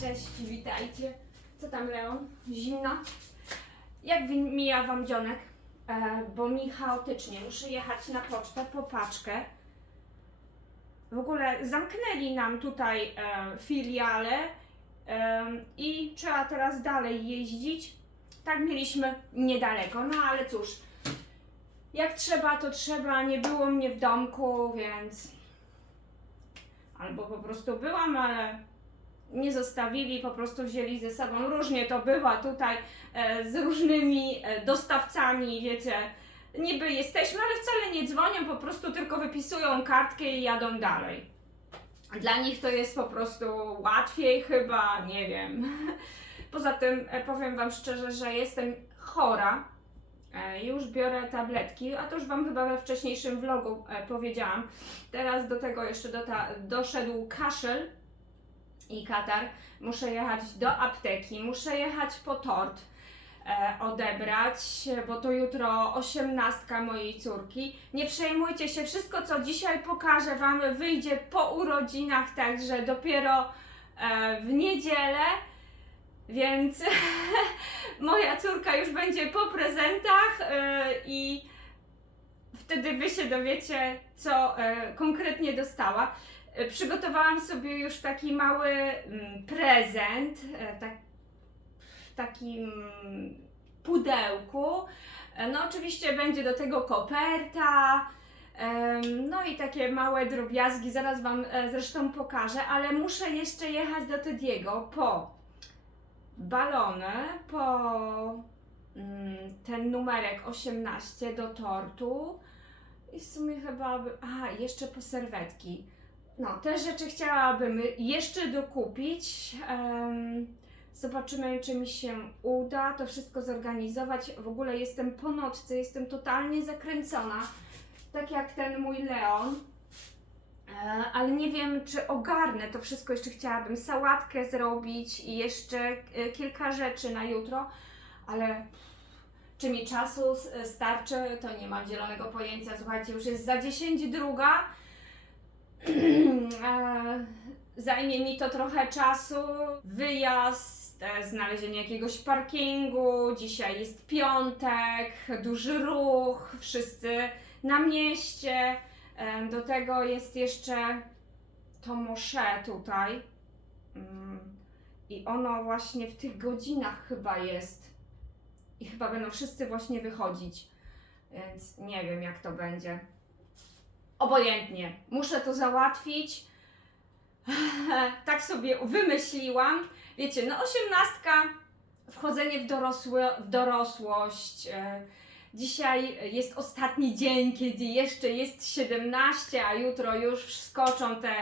cześć, witajcie. Co tam Leon? Zimno? Jak mija Wam dzionek? E, bo mi chaotycznie. Muszę jechać na pocztę po paczkę. W ogóle zamknęli nam tutaj e, filiale e, i trzeba teraz dalej jeździć. Tak mieliśmy niedaleko, no ale cóż. Jak trzeba, to trzeba. Nie było mnie w domku, więc albo po prostu byłam, ale nie zostawili, po prostu wzięli ze sobą. Różnie to bywa tutaj e, z różnymi e, dostawcami, wiecie. Niby jesteśmy, ale wcale nie dzwonią, po prostu tylko wypisują kartkę i jadą dalej. Dla nich to jest po prostu łatwiej chyba, nie wiem. Poza tym e, powiem Wam szczerze, że jestem chora. Już biorę tabletki, a to już Wam chyba we wcześniejszym vlogu powiedziałam. Teraz do tego jeszcze dota, doszedł kaszel i katar. Muszę jechać do apteki, muszę jechać po tort e, odebrać, bo to jutro osiemnastka mojej córki. Nie przejmujcie się, wszystko co dzisiaj pokażę Wam wyjdzie po urodzinach, także dopiero e, w niedzielę. Więc moja córka już będzie po prezentach e, i wtedy wy się dowiecie, co e, konkretnie dostała. E, Przygotowałam sobie już taki mały mm, prezent, e, tak, w takim pudełku. E, No, oczywiście będzie do tego koperta. No i takie małe drobiazgi, zaraz Wam zresztą pokażę, ale muszę jeszcze jechać do Tediego po balony, po mm, ten numerek 18 do tortu i w sumie chyba, aha, jeszcze po serwetki. No, te rzeczy chciałabym jeszcze dokupić. Em, zobaczymy, czy mi się uda to wszystko zorganizować. W ogóle jestem po nocce, jestem totalnie zakręcona, tak jak ten mój Leon. E, ale nie wiem, czy ogarnę to wszystko. Jeszcze chciałabym sałatkę zrobić i jeszcze e, kilka rzeczy na jutro, ale czy mi czasu starczy, to nie mam zielonego pojęcia. Słuchajcie, już jest za 10 druga. Zajmie mi to trochę czasu. Wyjazd, e, znalezienie jakiegoś parkingu. Dzisiaj jest piątek, duży ruch, wszyscy na mieście. E, Do tego jest jeszcze to mosze tutaj. Mm, I ono właśnie w tych godzinach chyba jest. I chyba będą wszyscy właśnie wychodzić. Więc nie wiem, jak to będzie. Obojętnie. Muszę to załatwić. tak sobie wymyśliłam. Wiecie, no osiemnastka, wchodzenie w, w dorosłość. e, Dzisiaj jest ostatni dzień, kiedy jeszcze jest 17, a jutro już skoczą te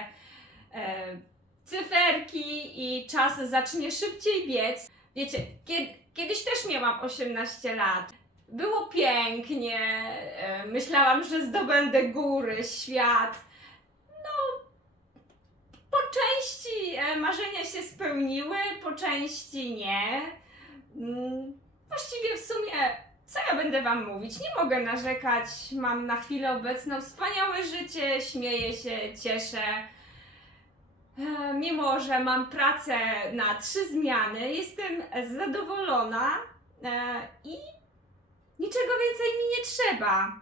e, cyferki i czas zacznie szybciej biec. Wiecie, kiedy, kiedyś też miałam 18 lat. Było pięknie, e, myślałam, że zdobędę góry, świat. No, po części e, marzenia się spełniły, po części nie. Mm, Właściwie w sumie, co ja będę Wam mówić? Nie mogę narzekać. Mam na chwilę obecną wspaniałe życie, śmieję się, cieszę. E, Mimo, że mam pracę na trzy zmiany, jestem zadowolona i niczego więcej mi nie trzeba.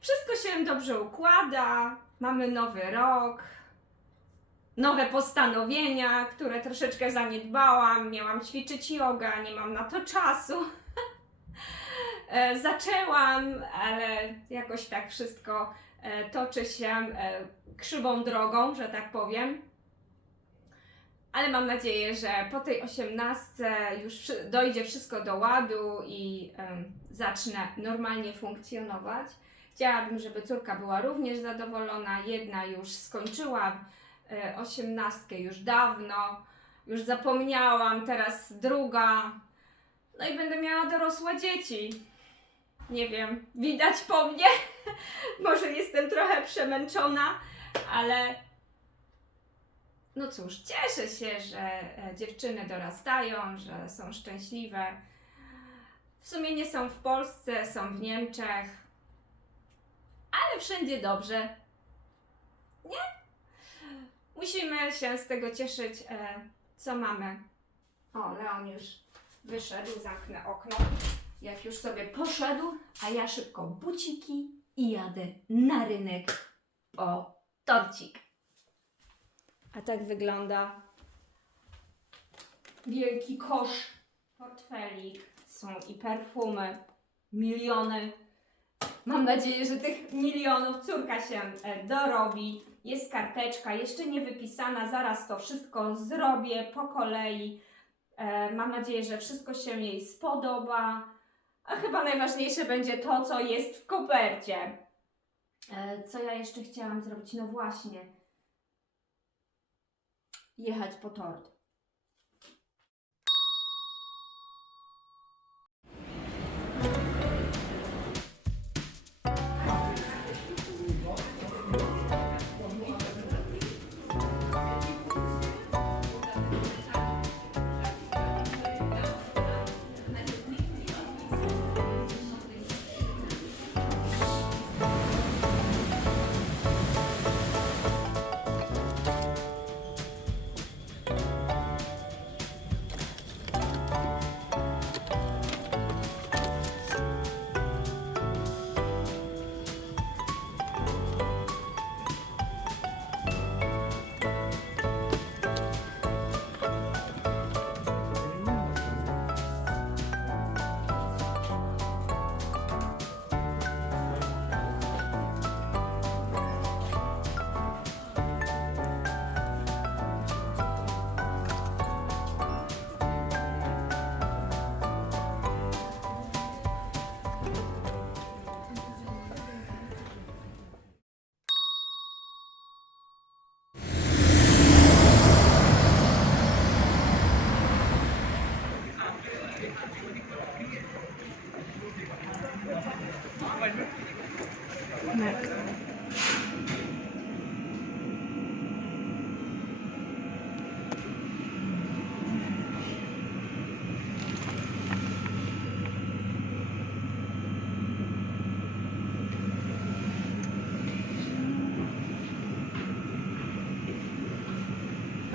Wszystko się dobrze układa, mamy nowy rok, nowe postanowienia, które troszeczkę zaniedbałam. Miałam ćwiczyć jogę, nie mam na to czasu. E, Zaczęłam, ale jakoś tak wszystko e, toczy się e, krzywą drogą, że tak powiem. Ale mam nadzieję, że po tej osiemnastce już dojdzie wszystko do ładu i em, zacznę normalnie funkcjonować. Chciałabym, żeby córka była również zadowolona. Jedna już skończyła e, osiemnastkę już dawno, już zapomniałam, teraz druga. No i będę miała dorosłe dzieci. Nie wiem, widać po mnie. Może jestem trochę przemęczona, ale no cóż, cieszę się, że e, dziewczyny dorastają, że są szczęśliwe. W sumie nie są w Polsce, są w Niemczech, ale wszędzie dobrze. Nie? Musimy się z tego cieszyć. E, co mamy? O, Leon już wyszedł, zamknę okno. Jak już sobie poszedł, a ja szybko buciki i jadę na rynek o torcik. A tak wygląda wielki kosz, portfelik, są i perfumy, miliony. Mam nadzieję, że tych milionów córka się e, dorobi. Jest karteczka, jeszcze nie wypisana, zaraz to wszystko zrobię po kolei. E, Mam nadzieję, że wszystko się jej spodoba. A chyba najważniejsze będzie to, co jest w kopercie. E, Co ja jeszcze chciałam zrobić? No właśnie. Jechać po tort.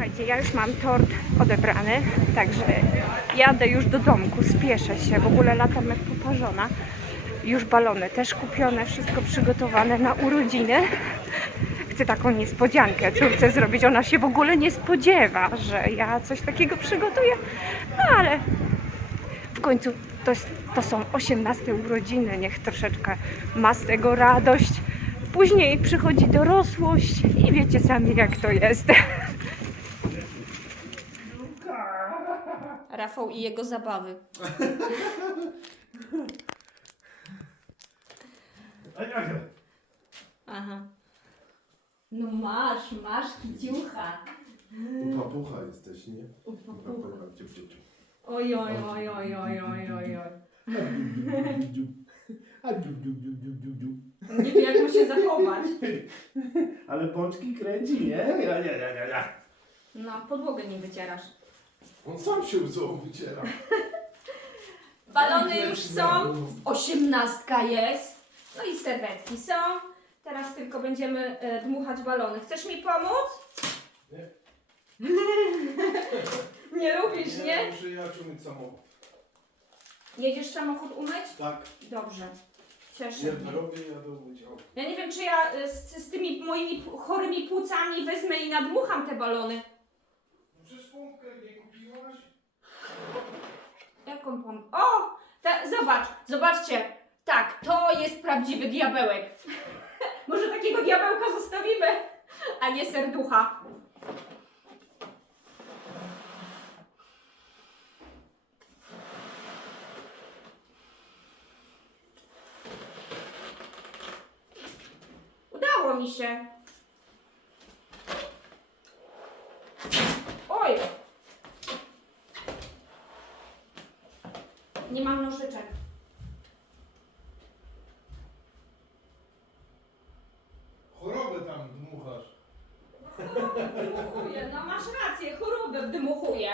Słuchajcie, ja już mam tort odebrany, także jadę już do domku, spieszę się, w ogóle latam jak poparzona. Już balony też kupione, wszystko przygotowane na urodziny. Chcę taką niespodziankę córce zrobić, ona się w ogóle nie spodziewa, że ja coś takiego przygotuję, no ale w końcu to, jest- to są 18 urodziny, niech troszeczkę ma z tego radość. Później przychodzi dorosłość i wiecie sami jak to jest. Rafał i jego zabawy. Aha. No masz, masz kiciucha. U papucha jesteś, nie? U papucha. Ciu. Oj, oj, oj, oj, oj, oj, oj, oj. A dziu, dziu, dziu, dziu, dziu, dziu. Nie wiem jak mu się zachować. Ale pączki kręci, nie? Ja, ja, ja, ja, ja. No, podłogę nie wycierasz. On sam się łzą wyciera. Balony już są. Osiemnastka jest. No i serwetki są. Teraz tylko będziemy e, dmuchać balony. Chcesz mi pomóc? Nie. nie lubisz, nie? muszę jechać umyć samochód. Jedziesz samochód umyć? Tak, Dobrze. Cieszę mnie. robię, umyć auto. Ja nie wiem, czy ja e, z, z tymi moimi chorymi płucami wezmę i nadmucham te balony. No przecież pompkę nie kupiłaś? Pom... O! Ta, zobacz, zobaczcie. Tak, to jest prawdziwy diabełek. Może takiego diabełka zostawimy, a nie serducha. Udało mi się. Oj! Nie mam nożyczek. Chorobę tam dmuchasz. Dmuchuję, no masz rację, chorobę dmuchuję.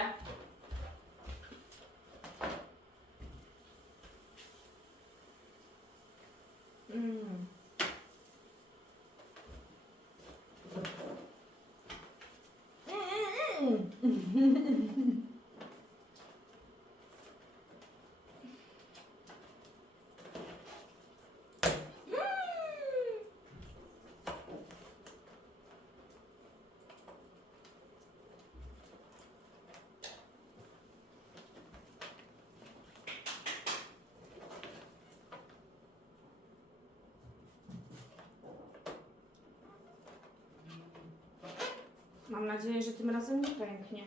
Mam nadzieję, że tym razem nie pęknie.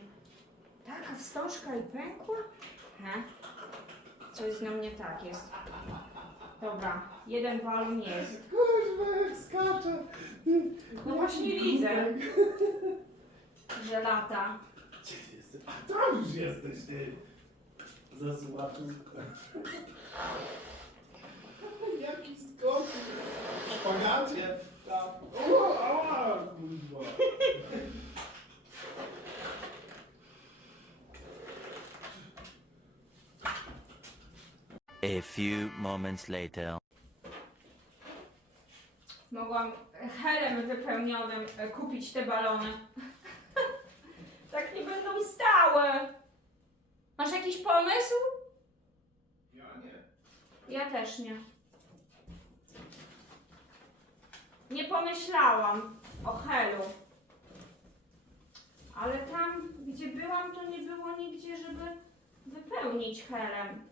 Taka wstążka i pękła? He? Coś z nią nie tak jest. Dobra, jeden balon jest. Kuźwa, jak skacze. No właśnie widzę. Że lata. Gdzie ty jesteś? A tam już jesteś, ty. Zasłatu. Jaki skok. Szpagacie. Tam. O, ała, kurwa. A few moments later. Mogłam helem wypełnionym e, kupić te balony. tak nie będą stałe. Masz jakiś pomysł? Ja nie. Ja też nie. Nie pomyślałam o helu. Ale tam, gdzie byłam, to nie było nigdzie, żeby wypełnić helem.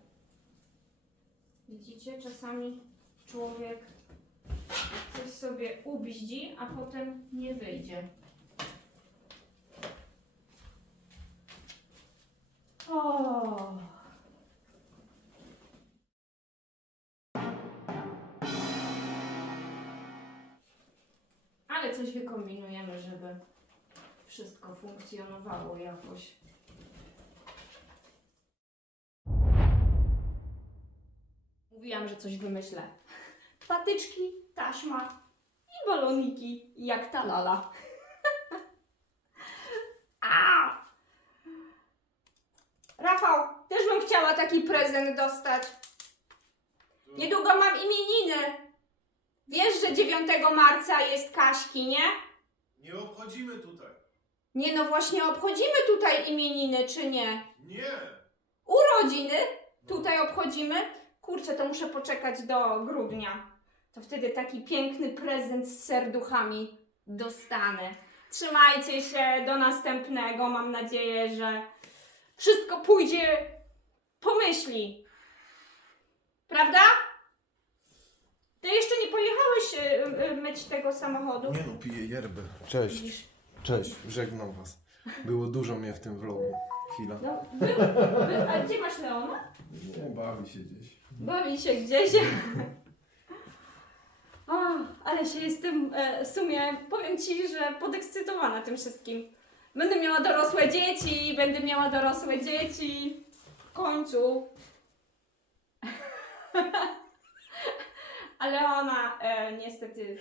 Widzicie, czasami człowiek coś sobie ubździ, a potem nie wyjdzie. O. Ale coś wykombinujemy, żeby wszystko funkcjonowało jakoś. Mówiłam, że coś wymyślę. Patyczki, taśma i baloniki, jak ta lala. A! Rafał, też bym chciała taki prezent dostać. Niedługo mam imieniny. Wiesz, że 9 marca jest Kaśki, nie? Nie obchodzimy tutaj. Nie no właśnie obchodzimy tutaj imieniny, czy nie? Nie! Urodziny tutaj obchodzimy. Kurczę, to muszę poczekać do grudnia. To wtedy taki piękny prezent z serduchami dostanę. Trzymajcie się, do następnego. Mam nadzieję, że wszystko pójdzie po myśli. Prawda? Ty jeszcze nie pojechałeś y, y, myć tego samochodu? Nie no, piję yerbę. Cześć. Widzisz? Cześć, żegnam was. Było dużo mnie w tym vlogu. Chwila. No, był, był, a gdzie masz Leona? Nie, bawi się gdzieś. Bawi się gdzieś. O, ale się jestem e, w sumie, powiem Ci, że podekscytowana tym wszystkim. Będę miała dorosłe dzieci, będę miała dorosłe dzieci. W końcu. ale ona e, niestety...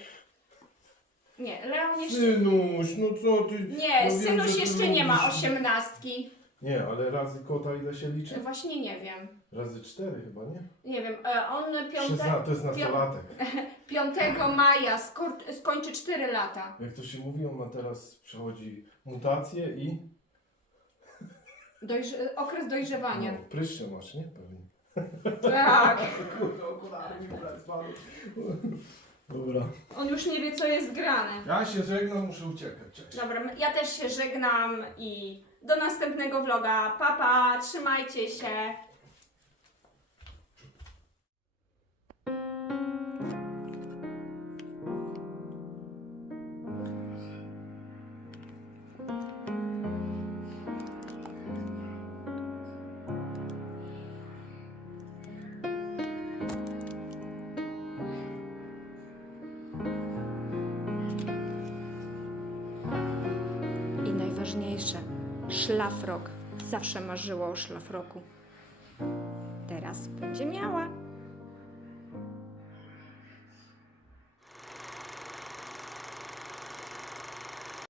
Nie, Leon jeszcze... Synuś, no co ty? Nie, no wiem, synuś że ty jeszcze nie ma lubisz. osiemnastki. Nie, ale razy kota ile się liczy? Właśnie nie wiem. Razy cztery chyba, nie? Nie wiem, e, on piąte... Szesna, to jest nastolatek. 5 maja skor- skończy 4 lata. Jak to się mówi, on ma teraz, przechodzi mutację i... Dojrze- okres dojrzewania. No, pryszcze masz, nie? Pewnie. Tak. Kurde, okulary mi Dobra. On już nie wie, co jest grane. Ja się żegnam, muszę uciekać. Cześć. Dobra, ja też się żegnam i do następnego vloga. Papa, pa, trzymajcie się. Szlafrok. Zawsze marzyła o szlafroku. Teraz będzie miała.